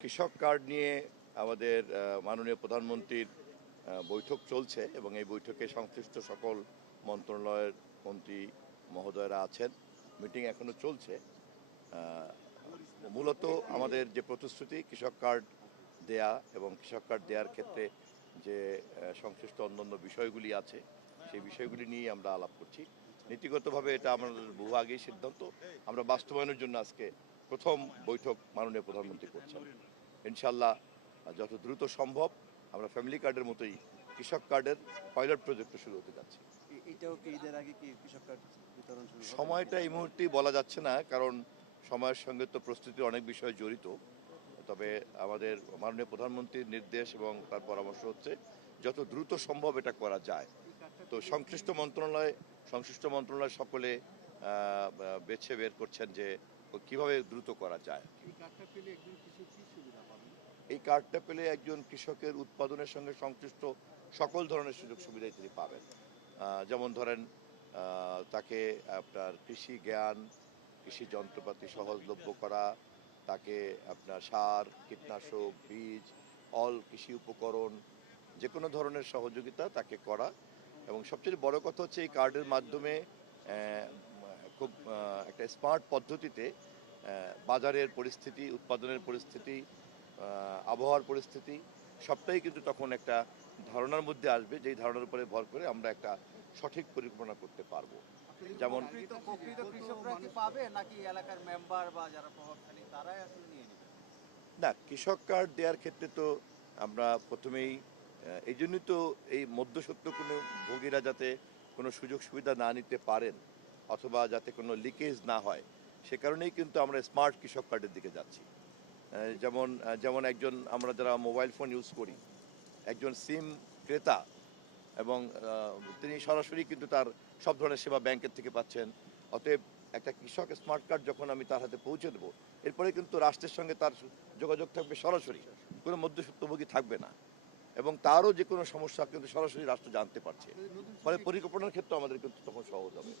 কৃষক কার্ড নিয়ে আমাদের মাননীয় প্রধানমন্ত্রীর বৈঠক চলছে এবং এই বৈঠকে সংশ্লিষ্ট সকল মন্ত্রণালয়ের মন্ত্রী মহোদয়রা আছেন। মিটিং এখনো চলছে। মূলত আমাদের যে প্রতিশ্রুতি কৃষক কার্ড দেয়া এবং কৃষক কার্ড দেওয়ার ক্ষেত্রে যে সংশ্লিষ্ট অন্যান্য বিষয়গুলি আছে সেই বিষয়গুলি নিয়ে আমরা আলাপ করছি। নীতিগতভাবে এটা আমাদের বহু আগেই সিদ্ধান্ত, আমরা বাস্তবায়নের জন্য আজকে প্রথম বৈঠক মাননীয় প্রধানমন্ত্রী করছেন। ইনশাল্লাহ যত দ্রুত সম্ভব আমরা ফ্যামিলি কার্ডের মতোই কৃষক কার্ডের পাইলট প্রজেক্ট শুরু হতে যাচ্ছে। এটাও কি ঈদের আগে কি কৃষক কার্ড বিতরণ শুরু হবে? সময়টা এই মুহূর্তেই বলা যাচ্ছে না, কারণ সময়ের সঙ্গে তো প্রস্তুতির অনেক বিষয় জড়িত। তবে আমাদের মাননীয় প্রধানমন্ত্রীর নির্দেশ এবং তার পরামর্শ হচ্ছে যত দ্রুত সম্ভব এটা করা যায়। তো সংশ্লিষ্ট মন্ত্রণালয় সকলে বেছে বের করছেন যে কিভাবে দ্রুত করা যায়। এই কার্ডটা পেলে একজন কৃষকের উৎপাদনের সঙ্গে সংশ্লিষ্ট সকল ধরনের সুযোগ সুবিধাই তিনি পাবেন। যেমন ধরেন তাকে আপনার কৃষি জ্ঞান, কৃষি যন্ত্রপাতি সহজলভ্য করা, তাকে আপনার সার, কীটনাশক, বীজ, কৃষি উপকরণ যে কোনো ধরনের সহযোগিতা তাকে করা। এবং সবচেয়ে বড় কথা হচ্ছে এই কার্ডের মাধ্যমে খুব একটা স্মার্ট পদ্ধতিতে বাজারের পরিস্থিতি, উৎপাদনের পরিস্থিতি, আবহাওয়ার পরিস্থিতি সবটাই কিন্তু তখন একটা ধারণার মধ্যে আসবে, যেই ধারণার উপরে ভর করে আমরা একটা সঠিক পরিকল্পনা করতে পারবো। যেমন কৃষকরা কি পাবে নাকি এলাকার মেম্বার বা যারা প্রভাবশালী তারাই আসলে নিয়ে নেবে? না, কৃষক কার্ড দেওয়ার ক্ষেত্রে তো আমরা প্রথমেই এই জন্যই তো এই মধ্যসত্ত্ব কোনো ভোগীরা যাতে কোনো সুযোগ সুবিধা না নিতে পারেন অথবা যাতে কোনো লিকেজ না হয়, সে কারণেই কিন্তু আমরা স্মার্ট কৃষক কার্ডের দিকে যাচ্ছি। যেমন একজন আমরা যারা মোবাইল ফোন ইউজ করি, একজন সিম ক্রেতা এবং তিনি সরাসরি কিন্তু তার সব ধরনের সেবা ব্যাংকের থেকে পাচ্ছেন। অতএব একটা কৃষক স্মার্ট কার্ড যখন আমি তার হাতে পৌঁছে দেবো, এরপরে কিন্তু রাষ্ট্রের সঙ্গে তার যোগাযোগ থাকবে সরাসরি, কোনো মধ্যস্বত্বভোগী থাকবে না এবং তারও যে কোনো সমস্যা কিন্তু সরাসরি রাষ্ট্র জানতে পারছে। ফলে পরিকল্পনার ক্ষেত্রে আমাদের কিন্তু তখন সহজ হবে।